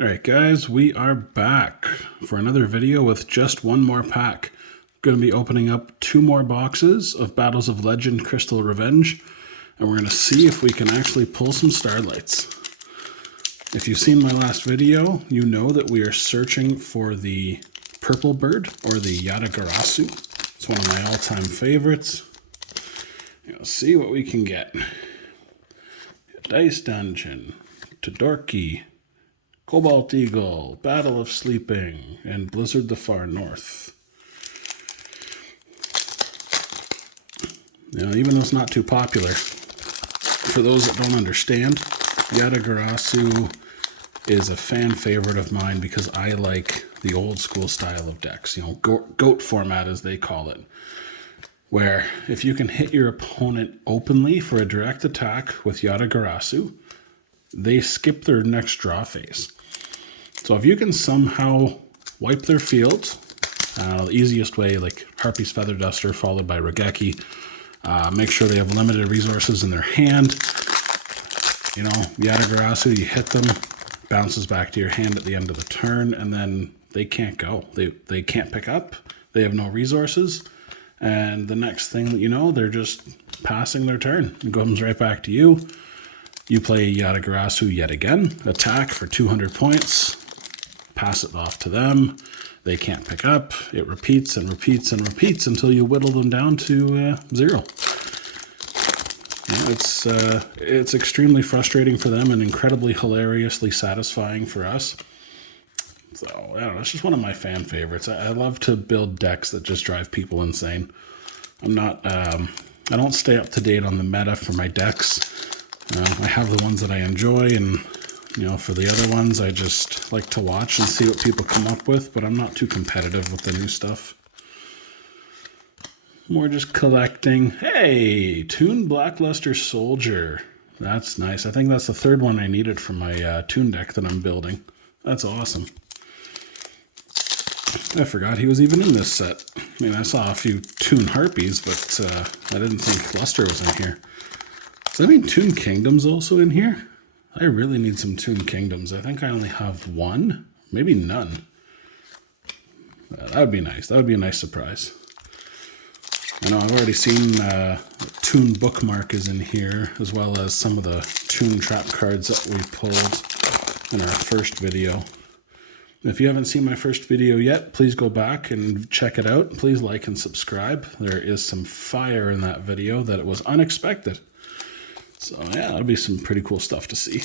Alright guys, we are back for another video with just one more pack. Going to be opening up 2 more boxes of Battles of Legend Crystal Revenge, and we're going to see if we can actually pull some Starlights. If you've seen my last video, you know that we are searching for the Purple Bird, or the Yatagarasu. It's one of my all-time favorites. Let's see what we can get. Dice Dungeon, Todorki, Cobalt Eagle, Battle of Sleeping, and Blizzard the Far North. Now, even though it's not too popular, for those that don't understand, Yatagarasu is a fan favorite of mine because I like the old school style of decks, you know, goat format as they call it, where if you can hit your opponent openly for a direct attack with Yatagarasu, they skip their next draw phase. So if you can somehow wipe their field, the easiest way, like Harpy's Feather Duster followed by Regeki, make sure they have limited resources in their hand. You know, Yatagarasu, you hit them, bounces back to your hand at the end of the turn, and then they can't go. They can't pick up, they have no resources, and the next thing that you know, they're just passing their turn. It comes right back to you. You play Yatagarasu yet again, attack for 200 points, pass it off to them, they can't pick up, it repeats and repeats and repeats until you whittle them down to 0. It's extremely frustrating for them and incredibly hilariously satisfying for us. So, I don't know, it's just one of my fan favorites. I love to build decks that just drive people insane. I don't stay up to date on the meta for my decks. I have the ones that I enjoy, and you know, for the other ones, I just like to watch and see what people come up with, but I'm not too competitive with the new stuff. More just collecting. Hey, Toon Blackluster Soldier. That's nice. I think that's the 3rd one I needed for my Toon deck that I'm building. That's awesome. I forgot he was even in this set. I mean, I saw a few Toon Harpies, but I didn't think Luster was in here. Does that mean Toon Kingdom's also in here? I really need some Toon Kingdoms. I think I only have 1, maybe none. That would be nice. That would be a nice surprise. I know I've already seen Toon Bookmark is in here, as well as some of the Toon Trap cards that we pulled in our first video. If you haven't seen my first video yet, please go back and check it out. Please like and subscribe. There is some fire in that video that it was unexpected. So yeah, that'll be some pretty cool stuff to see.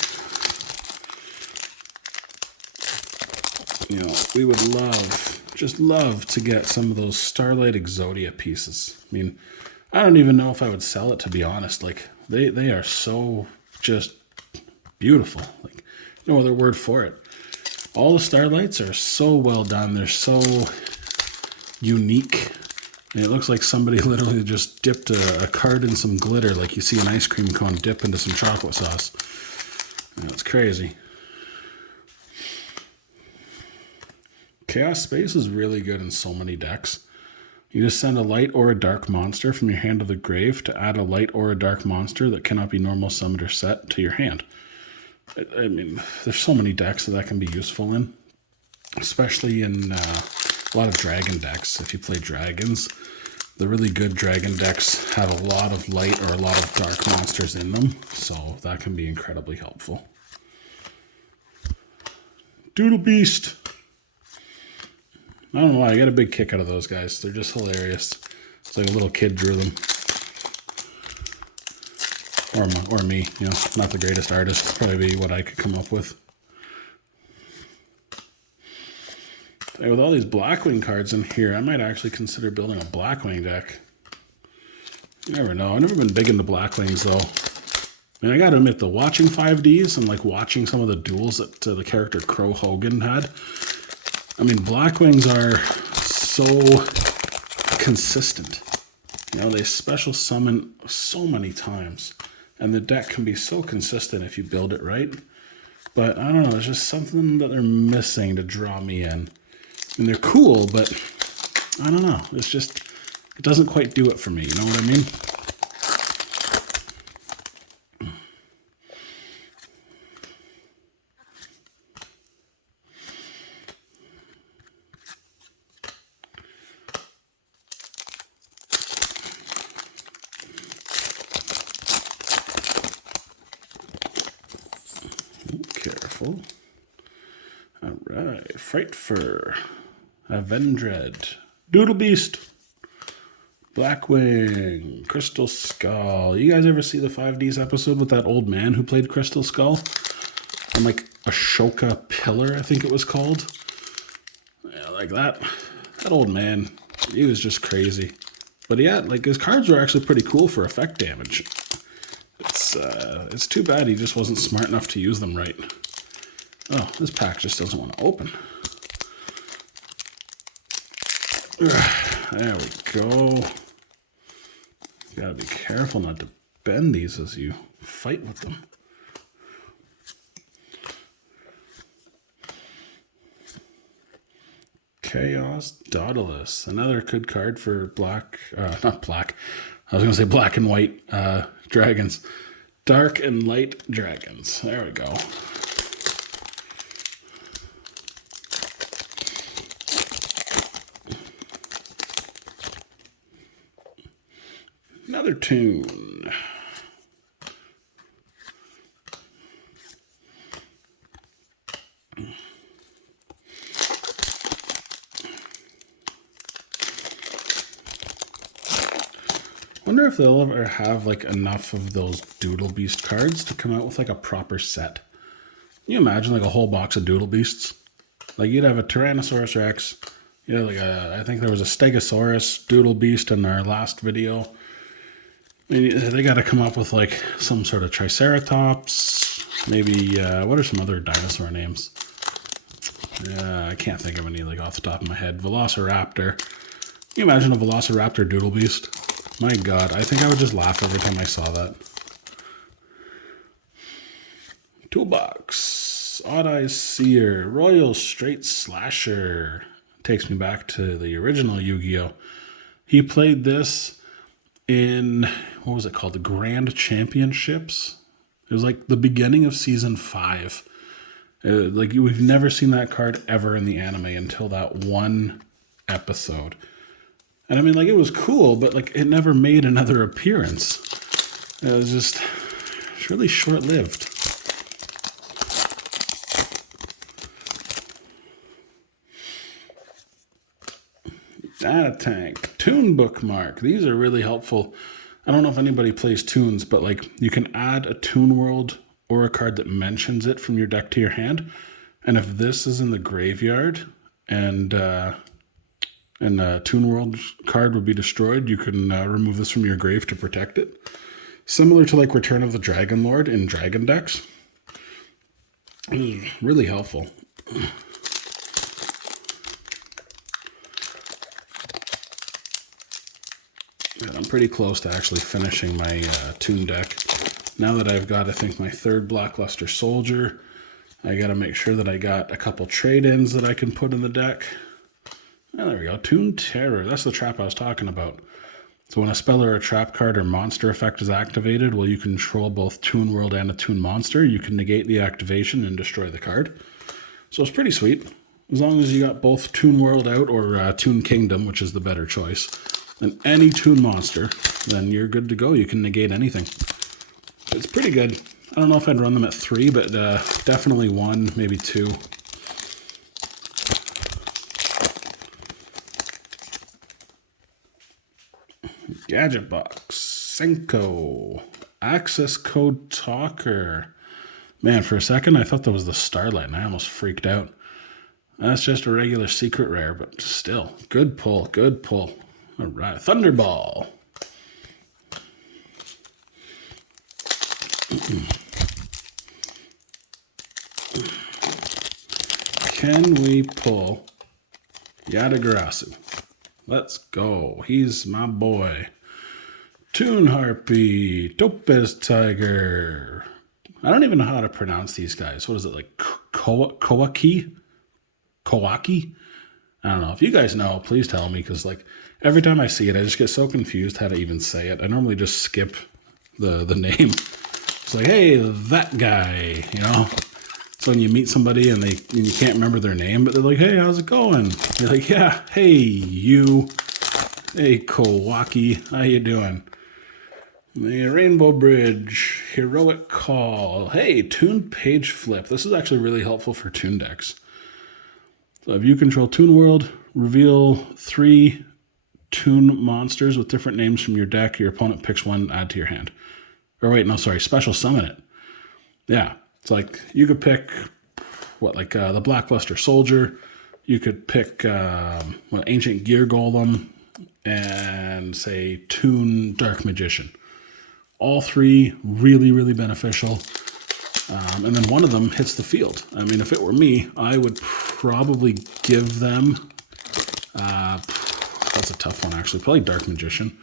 You know, we would just love to get some of those Starlight Exodia pieces. I mean, I don't even know if I would sell it, to be honest. Like, they are so just beautiful. Like, no other word for it. All the Starlights are so well done. They're so unique. And it looks like somebody literally just dipped a card in some glitter, like you see an ice cream cone dip into some chocolate sauce. That's crazy. Chaos Space is really good in so many decks. You just send a light or a dark monster from your hand to the grave to add a light or a dark monster that cannot be normal summoned or set to your hand. I mean, there's so many decks that can be useful in, especially in a lot of dragon decks. If you play dragons, the really good dragon decks have a lot of light or a lot of dark monsters in them, so that can be incredibly helpful. Doodle Beast. I don't know why, I get a big kick out of those guys. They're just hilarious. It's like a little kid drew them. Or me, you know, not the greatest artist. Probably be what I could come up with. Hey, with all these Blackwing cards in here, I might actually consider building a Blackwing deck. You never know. I've never been big into Blackwings, though. I mean, I gotta admit, the watching 5Ds and like watching some of the duels that the character Crow Hogan had, I mean, Blackwings are so consistent. You know, they special summon so many times, and the deck can be so consistent if you build it right. But I don't know, there's just something that they're missing to draw me in. And they're cool, but I don't know. It's just, it doesn't quite do it for me. You know what I mean? beautiful. All right, Fright Fur, Avendred, Doodle Beast, Blackwing, Crystal Skull. You guys ever see the 5Ds episode with that old man who played Crystal Skull? And like Ashoka Pillar, I think it was called. Yeah, like that. That old man, he was just crazy. But yeah, like his cards were actually pretty cool for effect damage. It's too bad he just wasn't smart enough to use them right. Oh, this pack just doesn't want to open. There we go. You gotta be careful not to bend these as you fight with them. Chaos Daedalus, another good card for black, not black, I was going to say black and white dragons. Dark and light dragons. There we go. Another tune. Wonder if they'll ever have like enough of those Doodle Beast cards to come out with like a proper set. Can you imagine like a whole box of Doodle Beasts? Like you'd have a Tyrannosaurus Rex, you know, like I think there was a Stegosaurus Doodle Beast in our last video. I mean, they got to come up with like some sort of Triceratops, maybe, what are some other dinosaur names? I can't think of any like off the top of my head. Velociraptor. Can you imagine a Velociraptor Doodle Beast? My God, I think I would just laugh every time I saw that. Toolbox. Odd Eyes Seer. Royal Straight Slasher. Takes me back to the original Yu-Gi-Oh! He played this in, what was it called? The Grand Championships? It was like the beginning of season 5. Like we've never seen that card ever in the anime until that one episode. And I mean, like, it was cool, but like it never made another appearance. It was just, it's really short-lived. Data Tank, Toon Bookmark. These are really helpful. I don't know if anybody plays Toons, but like you can add a Toon World or a card that mentions it from your deck to your hand. And if this is in the graveyard and a Toon World card would be destroyed, you can remove this from your grave to protect it. Similar to like Return of the Dragon Lord in Dragon decks. Really helpful. I'm pretty close to actually finishing my Toon deck. Now that I've got, I think, my third Blackluster Soldier, I got to make sure that I got a couple trade-ins that I can put in the deck. Oh, there we go. Toon Terror. That's the trap I was talking about. So when a spell or a trap card or monster effect is activated, while you control both Toon World and a Toon Monster, you can negate the activation and destroy the card. So it's pretty sweet. As long as you got both Toon World out or Toon Kingdom, which is the better choice, and any Toon Monster, then you're good to go. You can negate anything. It's pretty good. I don't know if I'd run them at 3, but definitely 1, maybe 2. Gadget Box, Senko, Access Code Talker. Man, for a second I thought that was the Starlight and I almost freaked out. That's just a regular secret rare, but still, good pull, good pull. All right, Thunderball. Can we pull Yatagarasu? Let's go. He's my boy. Toon Harpy, Topaz Tiger. I don't even know how to pronounce these guys. What is it, like Kowaki? Kowaki? I don't know. If you guys know, please tell me, because like every time I see it, I just get so confused how to even say it. I normally just skip the name. It's like, hey, that guy, you know? So when you meet somebody and you can't remember their name, but they're like, hey, how's it going? You're like, yeah, hey, you. Hey, Kowaki, how you doing? The Rainbow Bridge, Heroic Call. Hey, Toon Page Flip. This is actually really helpful for Toon decks. So if you control Toon World, reveal 3 Toon monsters with different names from your deck. Your opponent picks one, add to your hand. Or wait, no, sorry, special summon it. Yeah, it's like you could pick, the Blackluster Soldier. You could pick Ancient Gear Golem and, say, Toon Dark Magician. All 3 really, really beneficial. And then one of them hits the field. I mean, if it were me, I would probably give them... that's a tough one, actually. Probably Dark Magician.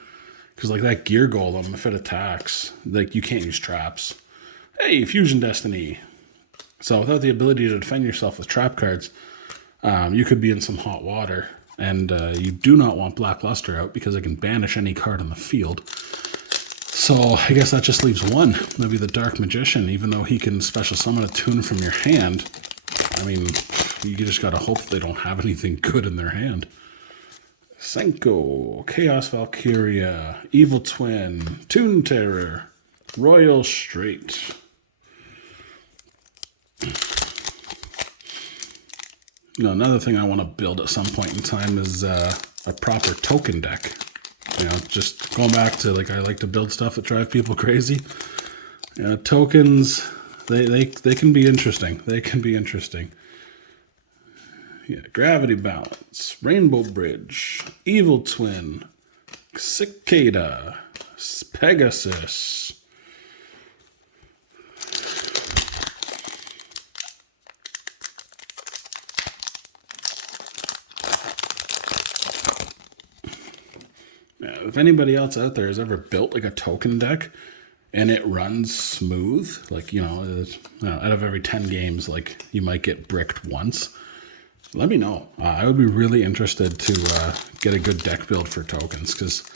Because, like, that Gear Golem, if it attacks, like, you can't use traps. Hey, Fusion Destiny. So without the ability to defend yourself with trap cards, you could be in some hot water. And you do not want Blackluster out because it can banish any card on the field. So I guess that just leaves one. That'd be the Dark Magician, even though he can special summon a Toon from your hand. I mean, you just gotta hope they don't have anything good in their hand. Senko, Chaos Valkyria, Evil Twin, Toon Terror, Royal Straight. You know, another thing I want to build at some point in time is a proper token deck. You know, just going back to, like, I like to build stuff that drive people crazy. You know, tokens, they can be interesting. They can be interesting. Yeah, Gravity Balance, Rainbow Bridge, Evil Twin, Cicada, Pegasus. If anybody else out there has ever built like a token deck and it runs smooth, like, you know, out of every 10 games, like, you might get bricked once, let me know. I would be really interested to get a good deck build for tokens, because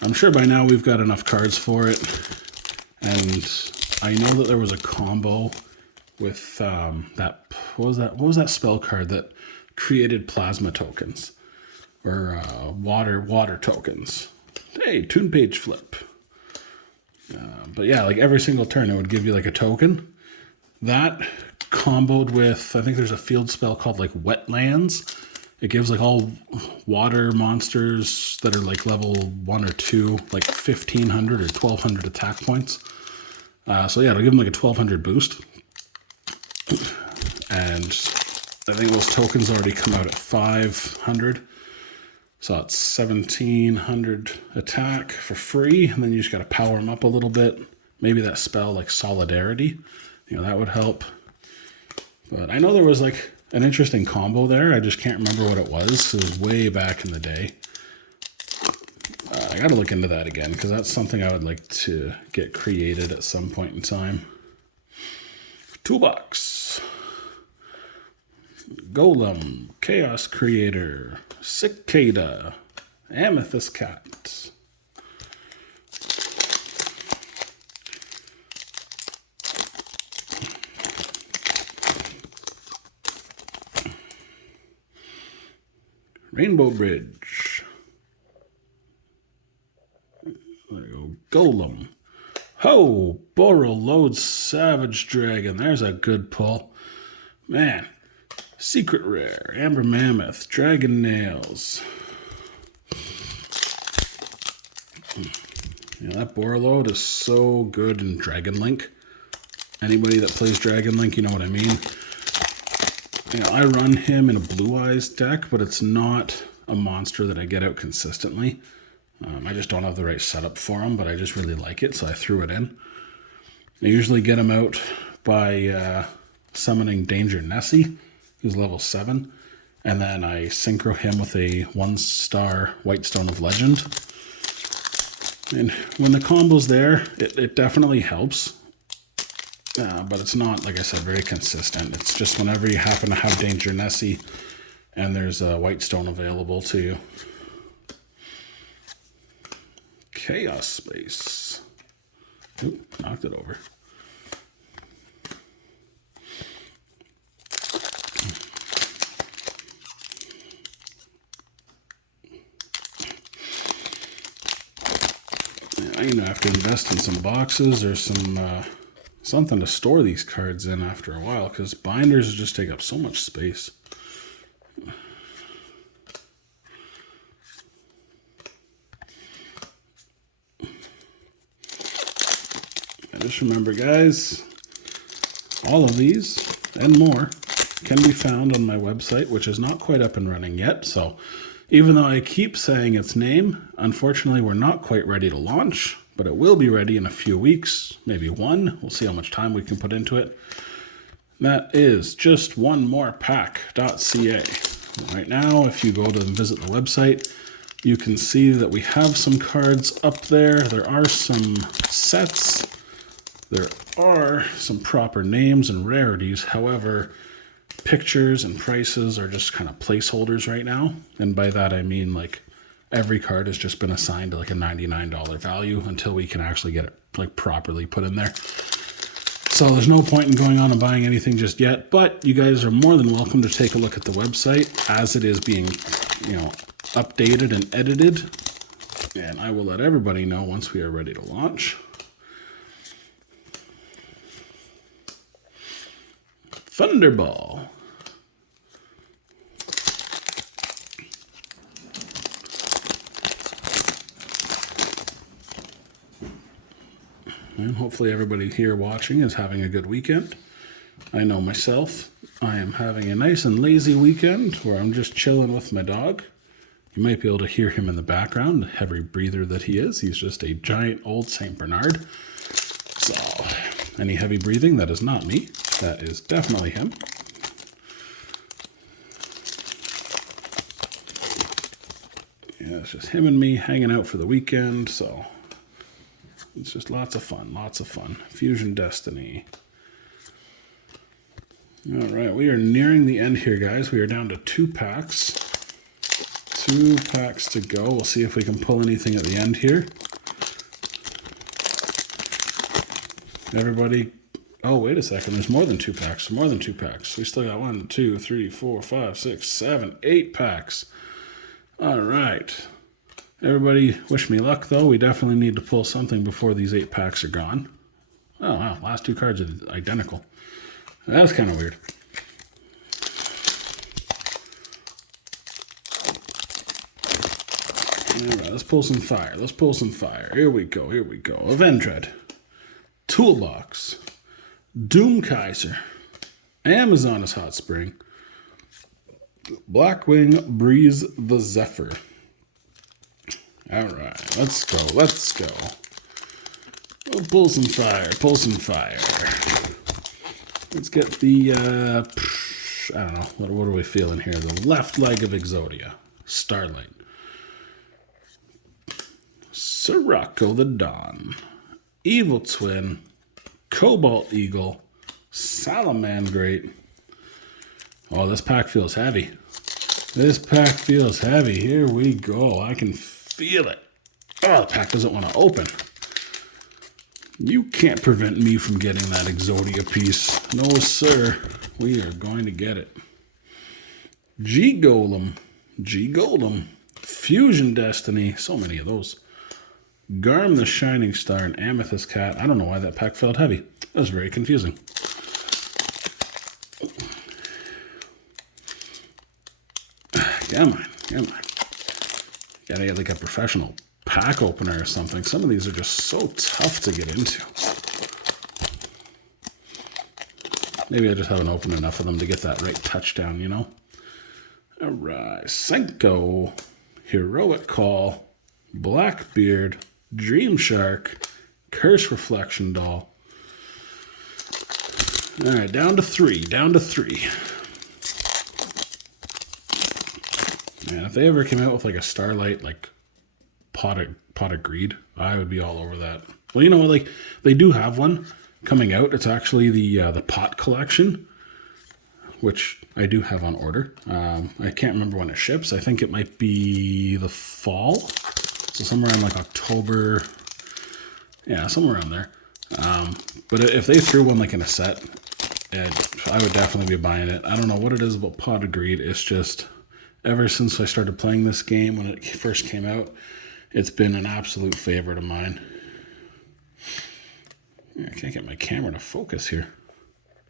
I'm sure by now we've got enough cards for it. And I know that there was a combo with what was that spell card that created plasma tokens or water tokens? Hey, Toon Page Flip. But yeah, like every single turn it would give you like a token. That comboed with, I think there's a field spell called like Wetlands. It gives like all water monsters that are like level 1 or 2, like 1,500 or 1,200 attack points. So yeah, it'll give them like a 1,200 boost. And I think those tokens already come out at 500. So it's 1,700 attack for free, and then you just got to power them up a little bit. Maybe that spell like Solidarity, you know, that would help. But I know there was like an interesting combo there. I just can't remember what it was. It was way back in the day. I got to look into that again, because that's something I would like to get created at some point in time. Toolbox. Golem, Chaos Creator, Cicada, Amethyst Cat. Rainbow Bridge. There you go. Golem. Ho! Borreload Savage Dragon. There's a good pull. Man. Secret Rare, Amber Mammoth, Dragon Nails. You know, that Borreload is so good in Dragon Link. Anybody that plays Dragon Link, you know what I mean. You know, I run him in a Blue Eyes deck, but it's not a monster that I get out consistently. I just don't have the right setup for him, but I just really like it, so I threw it in. I usually get him out by summoning Danger Nessie, who's level 7, and then I synchro him with a 1-star White Stone of Legend. And when the combo's there, it definitely helps, but it's not, like I said, very consistent. It's just whenever you happen to have Danger Nessie and there's a White Stone available to you. Chaos Space. Oop, knocked it over. I I'm gonna have to invest in some boxes or some something to store these cards in after a while, because binders just take up so much space. And just remember, guys, all of these and more can be found on my website, which is not quite up and running yet. So even though I keep saying its name, unfortunately, we're not quite ready to launch, but it will be ready in a few weeks, maybe one. We'll see how much time we can put into it. That is just one more pack.ca. Right now, if you go to visit the website, you can see that we have some cards up there. There are some sets. There are some proper names and rarities. However, pictures and prices are just kind of placeholders right now. And by that, I mean like every card has just been assigned to like a $99 value until we can actually get it like properly put in there. So there's no point in going on and buying anything just yet, but you guys are more than welcome to take a look at the website as it is being, updated and edited. And I will let everybody know once we are ready to launch. Thunderball. And hopefully everybody here watching is having a good weekend. I know myself, I am having a nice and lazy weekend where I'm just chilling with my dog. You might be able to hear him in the background, the heavy breather that he is. He's just a giant old St. Bernard. So, any heavy breathing, that is not me. That is definitely him. Yeah, it's just him and me hanging out for the weekend, so it's just lots of fun, lots of fun. Fusion Destiny. All right, we are nearing the end here, guys. We are down to 2 packs. 2 packs to go. We'll see if we can pull anything at the end here. Everybody, oh, wait a second. There's more than 2 packs. More than 2 packs. We still got 1, 2, 3, 4, 5, 6, 7, 8 packs. All right. Everybody, wish me luck, though. We definitely need to pull something before these 8 packs are gone. Oh, wow. Last 2 cards are identical. That's kind of weird. All right, let's pull some fire. Let's pull some fire. Here we go. Here we go. Avendred. Toolbox. Doom Kaiser. Amazonas Hot Spring. Blackwing Breeze the Zephyr. All right, let's go. Let's go. We'll pull some fire. Pull some fire. Let's get the, I don't know. What are we feeling here? The left leg of Exodia. Starlight. Sirocco the Dawn. Evil Twin. Cobalt Eagle. Salamandrate. Oh, this pack feels heavy. This pack feels heavy. Here we go. I can feel it. Oh, the pack doesn't want to open. You can't prevent me from getting that Exodia piece. No, sir. We are going to get it. G-Golem. G-Golem. Fusion Destiny. So many of those. Garm the Shining Star and Amethyst Cat. I don't know why that pack felt heavy. That was very confusing. Come on. Come on. Gotta get like a professional pack opener or something. Some of these are just so tough to get into. Maybe I just haven't opened enough of them to get that right touchdown, you know? All right. Senko. Heroic Call. Blackbeard. Dream Shark. Curse Reflection Doll. All right, down to 3. Down to 3. Man, if they ever came out with like a Starlight, like pot of greed, I would be all over that. Well, you know what? Like they do have one coming out. It's actually the pot collection, which I do have on order. I can't remember when it ships. I think it might be the fall, so somewhere around like October. Yeah, somewhere around there. But if they threw one like in a set, I would definitely be buying it. I don't know what it is about Pot of Greed. It's just ever since I started playing this game when it first came out, it's been an absolute favorite of mine. I can't get my camera to focus here.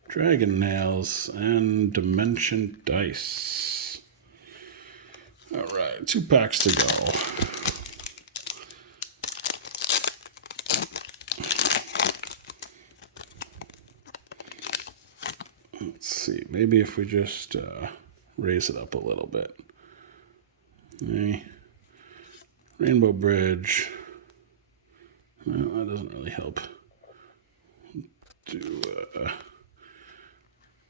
Dragon nails and dimension dice. All right, 2 packs to go. Let's see, maybe if we just raise it up a little bit. Okay. Rainbow Bridge. Well, that doesn't really help. Do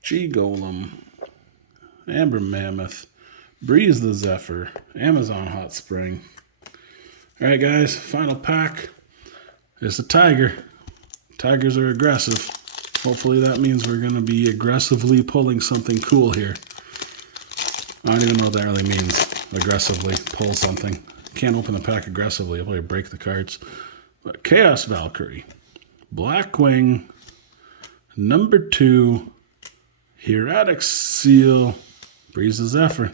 G Golem, Amber Mammoth, Breeze the Zephyr, Amazon Hot Spring. All right, guys, final pack is the Tiger. Tigers are aggressive. Hopefully that means we're going to be aggressively pulling something cool here. I don't even know what that really means, aggressively pull something. Can't open the pack aggressively, I'll probably break the cards. But Chaos Valkyrie, Blackwing, number 2, Hieratic Seal, Breeze the Zephyr.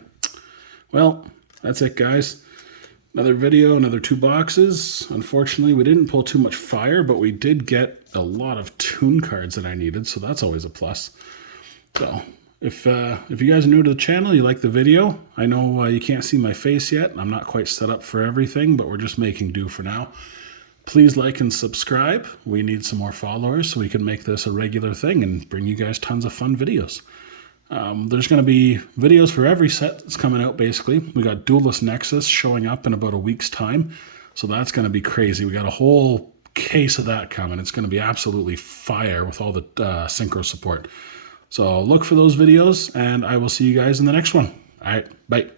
Well, that's it, guys. Another video, another 2 boxes. Unfortunately, we didn't pull too much fire, but we did get a lot of toon cards that I needed, so that's always a plus. So, if you guys are new to the channel, you like the video, I know you can't see my face yet. I'm not quite set up for everything, but we're just making do for now. Please like and subscribe. We need some more followers so we can make this a regular thing and bring you guys tons of fun videos. There's going to be videos for every set that's coming out, basically. We got Duelist Nexus showing up in about a week's time, so that's going to be crazy. We got a whole case of that coming. It's going to be absolutely fire with all the synchro support. So look for those videos, and I will see you guys in the next one. All right, bye.